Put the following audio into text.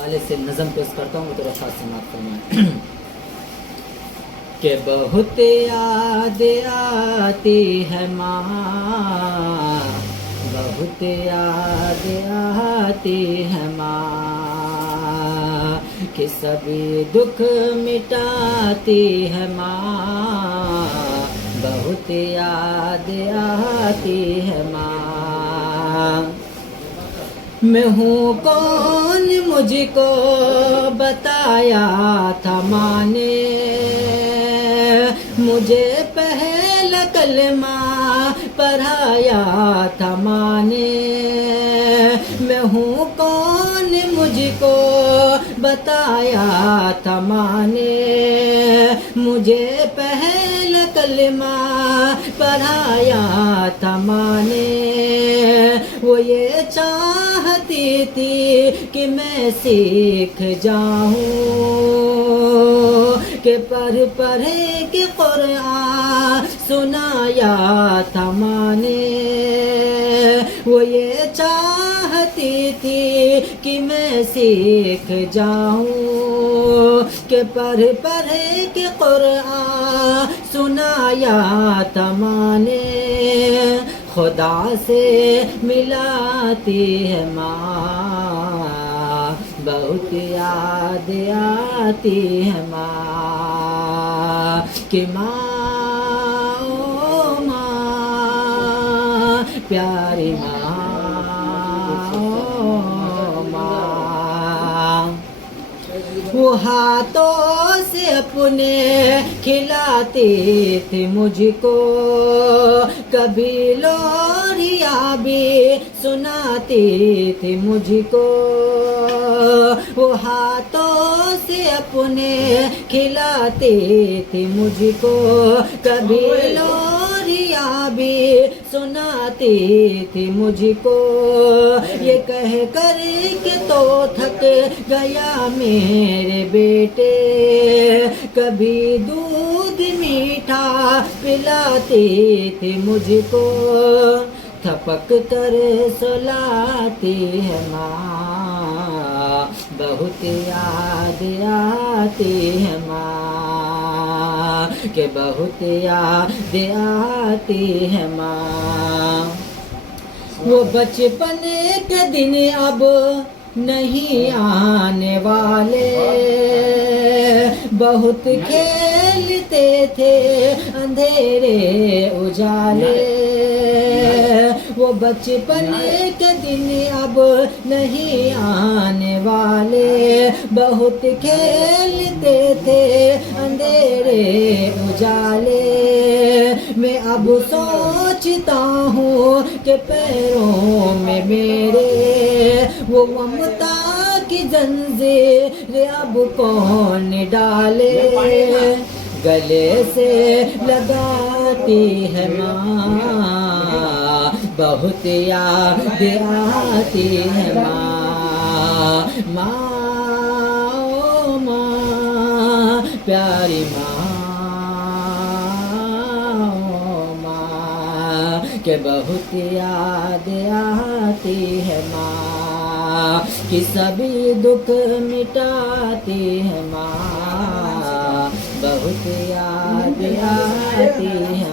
वाले से नज़म पेश करता हूँ तो रफ़ा समात फरमाएं कि बहुत याद आती है माँ, बहुत याद आती है माँ, कि सभी दुख मिटाती है माँ, बहुत याद आती है माँ। मैं हूँ कौन मुझको बताया था माँ ने, मुझे पहला कलमा पढ़ाया था माँ ने। मैं हूँ कौन मुझको बताया था माँ ने, मुझे पहला कलमा पढ़ाया था माँ ने। वो ये चाहती थी कि मैं सीख जाऊं, कि पढ़ पढ़ के कुरान सुनाया था माँ ने। वो ये चाहती थी कि मैं सीख जाऊं, कि पढ़ पढ़ के कुरान सुनाया था माँ ने। खुदा से मिलाती है माँ, बहुत याद आती है माँ, कि माँ ओ माँ प्यारी माँ ओ माँ। वो हाथों से अपने खिलाते थे मुझको, कभी लोरियां भी सुनाते थे मुझको। वो हाथों से अपने खिलाते थे मुझको, कभी लोरियां भी सुनाते थे मुझको। ये कह कर के तो थक गया मेरे बेटे, कभी दूध मीठा पिलाते थे मुझको। थपक कर सुलाती है माँ, बहुत याद आती है माँ, कि बहुत याद आती है माँ। वो बचपन के दिन अब नहीं आने वाले, बहुत खेलते थे अंधेरे उजाले। वो बचपन के दिन अब नहीं आने वाले, बहुत खेलते थे अंधेरे उजाले। मैं अब सोचता हूँ कि पैरों में मेरे वो ममता की जंजीर अब कौन डाले। गले से लगाती है माँ, बहुत याद आती है माँ, माँ ओ माँ प्यारी माँ ओ माँ, के बहुत याद आती है माँ, कि सभी दुख मिटाती है माँ, बहुत याद आती है।